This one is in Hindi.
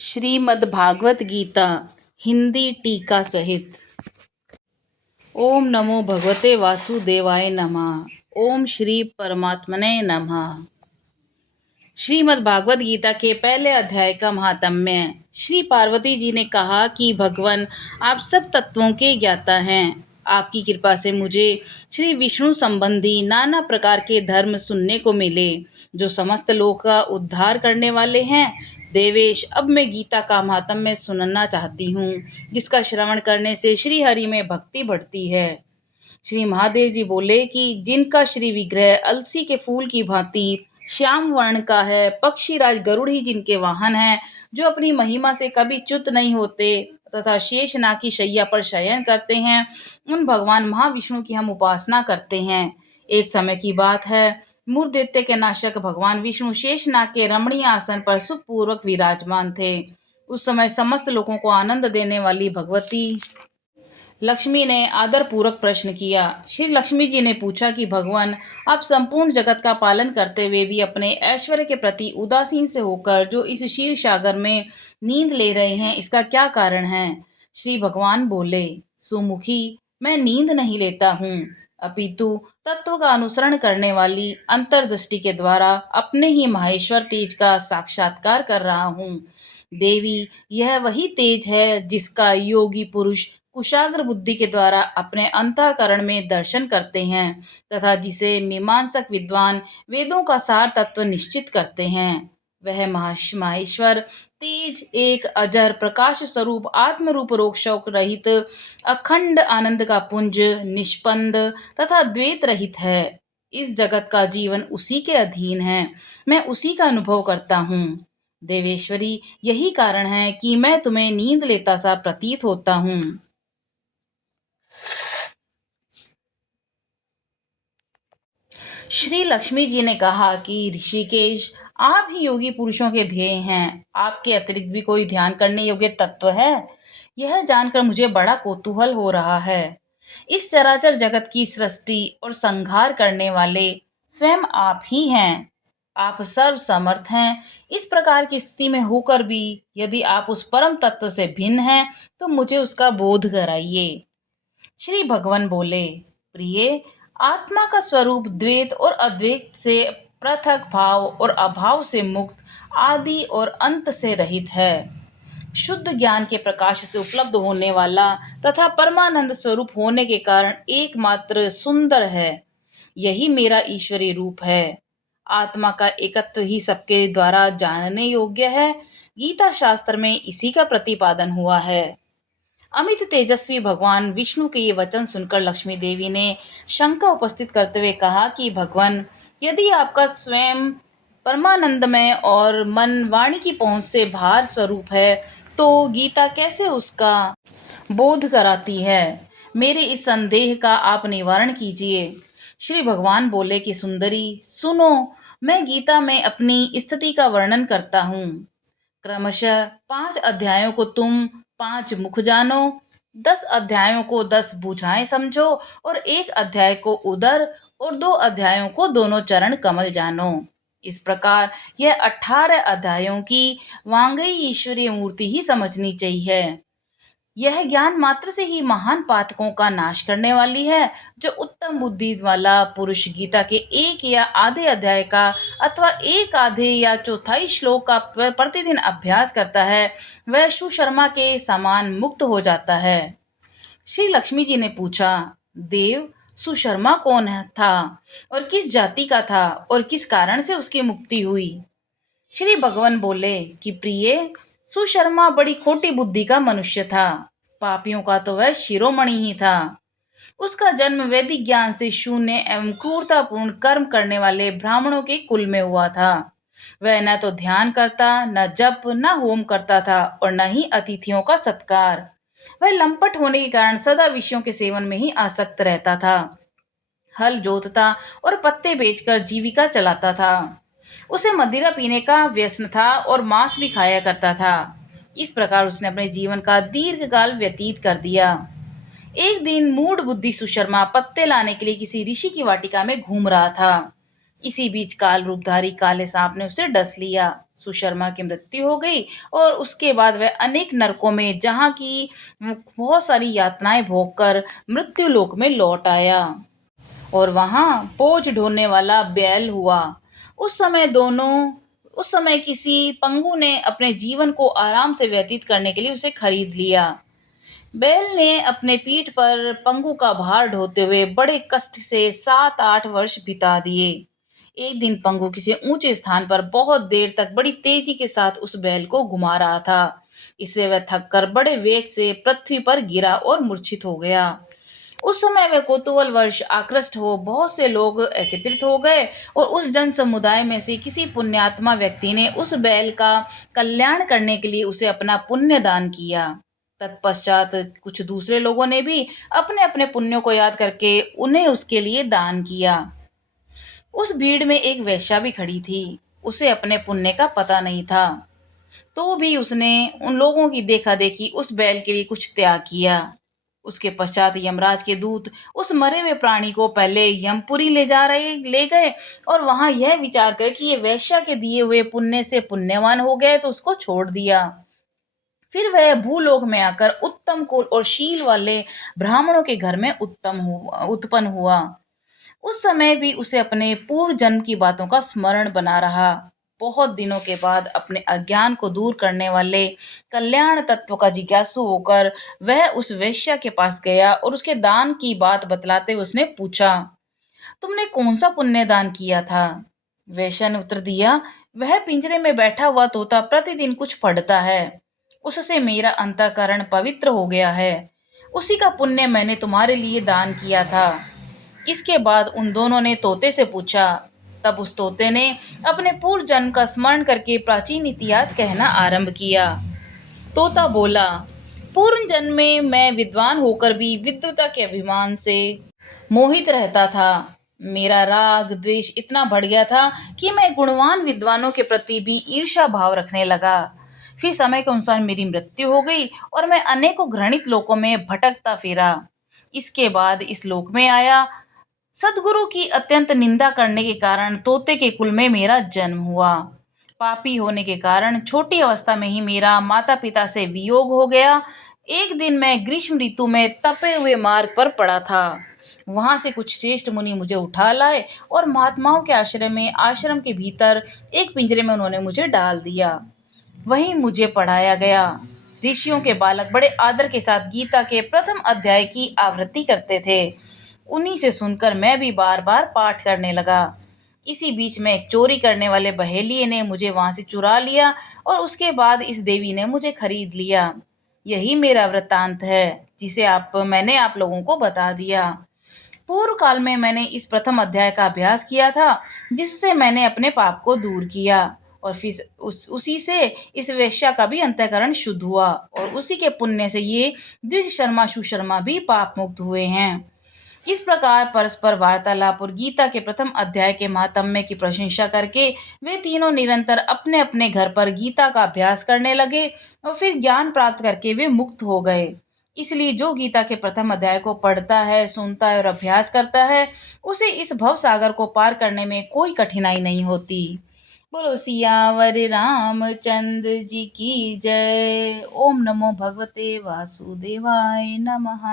श्रीमद्भागवत गीता हिंदी टीका सहित। ओम नमो भगवते वासुदेवाय नमः। ओम श्री परमात्मने नमः। श्रीमद्भागवत गीता के पहले अध्याय का महात्म्य। श्री पार्वती जी ने कहा कि भगवान आप सब तत्वों के ज्ञाता हैं। आपकी कृपा से मुझे श्री विष्णु संबंधी नाना प्रकार के धर्म सुनने को मिले जो समस्त लोक का उद्धार करने वाले हैं। देवेश, अब मैं गीता का महात्म्य सुनना चाहती हूँ, जिसका श्रवण करने से श्री हरि में भक्ति बढ़ती है। श्री महादेव जी बोले कि जिनका श्री विग्रह अलसी के फूल की भांति श्याम वर्ण का है, पक्षीराज गरुड़ ही जिनके वाहन हैं, जो अपनी महिमा से कभी च्युत नहीं होते तथा शेषनाग की शैया पर शयन करते हैं, उन भगवान महाविष्णु की हम उपासना करते हैं। एक समय की बात है, मूर्धदैत्य के नाशक भगवान विष्णु शेषनाग के रमणीय आसन पर सुखपूर्वक विराजमान थे। उस समय समस्त लोगों को आनंद देने वाली भगवती लक्ष्मी ने आदर पूर्वक प्रश्न किया। श्री लक्ष्मी जी ने पूछा कि भगवान, आप संपूर्ण जगत का पालन करते हुए भी अपने ऐश्वर्य के प्रति उदासीन से होकर जो इस क्षीर सागर में नींद ले रहे हैं, इसका क्या कारण है? श्री भगवान बोले, सुमुखी, मैं नींद नहीं लेता हूँ, अपितु तत्व का अनुसरण करने वाली अंतर्दृष्टि के द्वारा अपने ही महेश्वर तेज का साक्षात्कार कर रहा हूँ। देवी, यह वही तेज है जिसका योगी पुरुष कुशाग्र बुद्धि के द्वारा अपने अंतःकरण में दर्शन करते हैं तथा जिसे मीमांसक विद्वान वेदों का सार तत्व निश्चित करते हैं। वह माहेश्वर तेज एक अजर प्रकाश स्वरूप आत्मरूप रोग शोक रहित अखंड आनंद का पुंज निष्पंद तथा द्वैत रहित है। इस जगत का जीवन उसी के अधीन है, मैं उसी का अनुभव करता हूँ। देवेश्वरी, यही कारण है कि मैं तुम्हें नींद लेता सा प्रतीत होता हूँ। श्री लक्ष्मी जी ने कहा कि ऋषिकेश, आप ही योगी पुरुषों के ध्येय हैं। आपके अतिरिक्त भी कोई ध्यान करने योग्य तत्व है? यह जानकर मुझे बड़ा कौतूहल हो रहा है। इस चराचर जगत की सृष्टि और संहार करने वाले स्वयं आप ही हैं। आप सर्व समर्थ हैं। इस प्रकार की स्थिति में होकर भी यदि आप उस परम तत्व से भिन्न हैं, तो मुझे उसका बोध कराइए। श्री भगवान बोले, प्रिय, आत्मा का स्वरूप द्वैत और अद्वैत से पृथक, भाव और अभाव से मुक्त, आदि और अंत से रहित है। शुद्ध ज्ञान के प्रकाश से उपलब्ध होने वाला तथा परमानंद स्वरूप होने के कारण एकमात्र सुंदर है। यही मेरा ईश्वरीय रूप है। आत्मा का एकत्व ही सबके द्वारा जानने योग्य है। गीता शास्त्र में इसी का प्रतिपादन हुआ है। अमित तेजस्वी भगवान विष्णु के ये वचन सुनकर लक्ष्मी देवी ने शंका उपस्थित करते हुए कहा कि भगवान, यदि आपका स्वयं परमानंदमय और मन वाणी की पहुंच से बाहर स्वरूप है, तो गीता कैसे उसका बोध कराती है? मेरे इस संदेह का आप निवारण कीजिए। श्री भगवान बोले कि सुंदरी, सुनो, मैं गीता में अपनी स्थिति का वर्णन करता हूँ। क्रमशः 5 अध्यायों को तुम 5 मुख जानो, 10 अध्यायों को 10 भुजाएं समझो और 1 अध्याय को उदर और 2 अध्यायों को दोनों चरण कमल जानो। इस प्रकार यह 18 अध्यायों की वांगई ईश्वरीय मूर्ति ही समझनी चाहिए। यह ज्ञान मात्र से ही महान पातकों का नाश करने वाली है। जो उत्तम बुद्धि वाला पुरुष गीता के 1 या आधे अध्याय का अथवा 1 आधे या चौथाई श्लोक का प्रतिदिन अभ्यास करता है, वह सुशर्मा के समान मुक्त हो जाता है। श्री लक्ष्मी जी ने पूछा, देव, सुशर्मा कौन था और किस जाति का था और किस कारण से उसकी मुक्ति हुई? श्री भगवान बोले कि प्रिय, सुशर्मा बड़ी खोटी बुद्धि का मनुष्य था। पापियों का तो वह शिरोमणि ही था। उसका जन्म वैदिक ज्ञान से शून्य एवं क्रूरतापूर्ण कर्म करने वाले ब्राह्मणों के कुल में हुआ था। वह न तो ध्यान करता, न जप, न होम करता था और न ही अतिथियों का सत्कार। वह लंपट होने के कारण सदा विषयों के सेवन में ही आसक्त रहता था। हल जोतता और पत्ते बेचकर जीविका चलाता था। उसे मदिरा पीने का व्यसन था और मांस भी खाया करता था। इस प्रकार उसने अपने जीवन का दीर्घकाल व्यतीत कर दिया। एक दिन मूढ़ बुद्धि सुशर्मा पत्ते लाने के लिए किसी ऋषि की वाटिका में घूम रहा था। इसी बीच काल रूपधारी काले सांप ने उसे डस लिया। सुशर्मा की मृत्यु हो गई और उसके बाद वह अनेक नरकों में जहाँ की बहुत सारी यातनाएं भोगकर मृत्यु लोक में लौट आया और वहां बोझ ढोने वाला बैल हुआ। उस समय दोनों उस समय किसी पंगु ने अपने जीवन को आराम से व्यतीत करने के लिए उसे खरीद लिया। बैल ने अपने पीठ पर पंगु का भार ढोते हुए बड़े कष्ट से 7-8 वर्ष बिता दिए। एक दिन पंगु किसी ऊंचे स्थान पर बहुत देर तक बड़ी तेजी के साथ उस बैल को घुमा रहा था। इससे वह थककर बड़े वेग से पृथ्वी पर गिरा और मूर्छित हो गया। उस समय वह कौतूहलवश आकृष्ट हो बहुत से लोग एकत्रित हो गए और उस जन समुदाय में से किसी पुण्यात्मा व्यक्ति ने उस बैल का कल्याण करने के लिए उसे अपना पुण्य दान किया। तत्पश्चात कुछ दूसरे लोगों ने भी अपने अपने पुण्यों को याद करके उन्हें उसके लिए दान किया। उस भीड़ में एक वेश्या भी खड़ी थी। उसे अपने पुण्य का पता नहीं था, तो भी उसने उन लोगों की देखा देखी उस बैल के लिए कुछ त्याग किया। उसके पश्चात यमराज के दूत उस मरे हुए प्राणी को पहले यमपुरी ले गए और वहां यह विचार कर कि ये वैश्या के दिए हुए पुण्य से पुण्यवान हो गए तो उसको छोड़ दिया। फिर वह भूलोक में आकर उत्तम कुल और शील वाले ब्राह्मणों के घर में उत्पन्न हुआ। उस समय भी उसे अपने पूर्व जन्म की बातों का स्मरण बना रहा। बहुत दिनों के बाद अपने अज्ञान को दूर करने वाले कल्याण तत्व का जिज्ञासु होकर वह उस वेश्या के पास गया और उसके दान की बात बतलाते हुए उसने पूछा, तुमने कौन सा पुण्य दान किया था? वेश्या ने उत्तर दिया, वह पिंजरे में बैठा हुआ तोता प्रतिदिन कुछ पढ़ता है, उससे मेरा अंतःकरण पवित्र हो गया है। उसी का पुण्य मैंने तुम्हारे लिए दान किया था। इसके बाद उन दोनों ने तोते से पूछा। तब उस तोते ने अपने पूर्व जन्म का स्मरण करके प्राचीन इतिहास कहना आरंभ किया। तोता बोला, पूर्व जन्म में मैं विद्वान होकर भी विद्वता के अभिमान से मोहित रहता था। मेरा राग द्वेष इतना बढ़ गया था कि मैं गुणवान विद्वानों के प्रति भी ईर्ष्या भाव रखने लगा। फिर समय के अनुसार मेरी मृत्यु हो गई और मैं अनेकों घृणित लोकों में भटकता फिरा। इसके बाद इस लोक में आया। सदगुरु की अत्यंत निंदा करने के कारण तोते के कुल में मेरा जन्म हुआ। पापी होने के कारण छोटी अवस्था में ही मेरा माता पिता से वियोग हो गया। एक दिन मैं ग्रीष्म ऋतु में तपे हुए मार्ग पर पड़ा था। वहां से कुछ श्रेष्ठ मुनि मुझे उठा लाए और महात्माओं के आश्रम के भीतर एक पिंजरे में उन्होंने मुझे डाल दिया। वहीं मुझे पढ़ाया गया। ऋषियों के बालक बड़े आदर के साथ गीता के प्रथम अध्याय की आवृत्ति करते थे। उन्हीं से सुनकर मैं भी बार बार पाठ करने लगा। इसी बीच में एक चोरी करने वाले बहेलिये ने मुझे वहां से चुरा लिया और उसके बाद इस देवी ने मुझे खरीद लिया। यही मेरा वृत्तांत है जिसे मैंने आप लोगों को बता दिया। पूर्व काल में मैंने इस प्रथम अध्याय का अभ्यास किया था, जिससे मैंने अपने पाप को दूर किया और फिर उसी से इस वेश्या का भी अंतःकरण शुद्ध हुआ और उसी के पुण्य से ये द्विज शर्मा सुशर्मा भी पाप मुक्त हुए हैं। इस प्रकार परस्पर वार्तालाप और गीता के प्रथम अध्याय के महात्म्य की प्रशंसा करके वे तीनों निरंतर अपने अपने घर पर गीता का अभ्यास करने लगे और फिर ज्ञान प्राप्त करके वे मुक्त हो गए। इसलिए जो गीता के प्रथम अध्याय को पढ़ता है, सुनता है और अभ्यास करता है, उसे इस भव सागर को पार करने में कोई कठिनाई नहीं होती। बोलो सियावर रामचंद्र जी की जय। ओम नमो भगवते वासुदेवाय नमः।